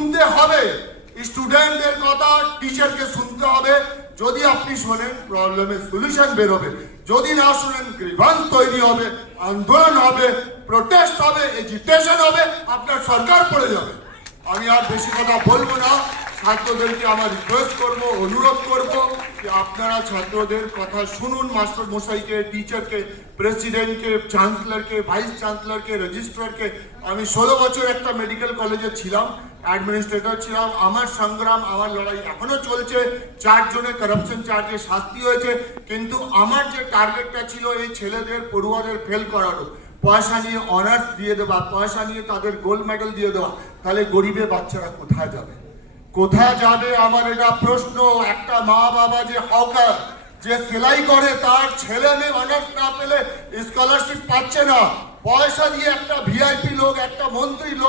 শুনতে হবে, স্টুডেন্টদের কথা টিচারকে শুনতে হবে। যদি আপনি শোনেন প্রবলেমের সলিউশন বেরোবে, যদি না শোনেন গ্রিভান্স তৈরি হবে, আন্দোলন হবে, প্রোটেস্ট হবে, এজিটেশন হবে, আপনার সরকার পড়ে যাবে। আমি আর বেশি কথা বলবো না। ছাত্রদেরকে আমার রিকোয়েস্ট করব, অনুরোধ করব যে আপনারা ছাত্রদের কথা শুনুন, মাস্টার মশাইকে, টিচারকে, প্রেসিডেন্টকে, চ্যান্সেলরকে, ভাইস চ্যান্সেলরকে, রেজিস্ট্রারকে। আমি 16 বছর একটা মেডিকেল কলেজে ছিলাম, অ্যাডমিনিস্ট্রেটর ছিলাম। আমার সংগ্রাম, আমার লড়াই এখনো চলছে। 4 জনের কারাপশন চার্জে শাস্তি হয়েছে, কিন্তু আমার যে টার্গেটটা ছিল এই ছেলেদের, পড়ুয়াদের ফেল করানো, পয়সা নিয়ে অনার্স দিয়ে দেওয়া, পয়সা নিয়ে তাদের গোল্ড মেডেল দিয়ে দেওয়া, তাহলে গরিবের বাচ্চারা কোথায় যাবে? কোথায় যাবে আমার এটা প্রশ্ন। একটা মা বাবা যে হকার, যে সেলাই করে, তার ছেলে মেয়ে অনার্স না পেলে স্কলারশিপ পাচ্ছে না, পয়সা দিয়ে একটা ভিআইপি লোক, একটা মন্ত্রী লোক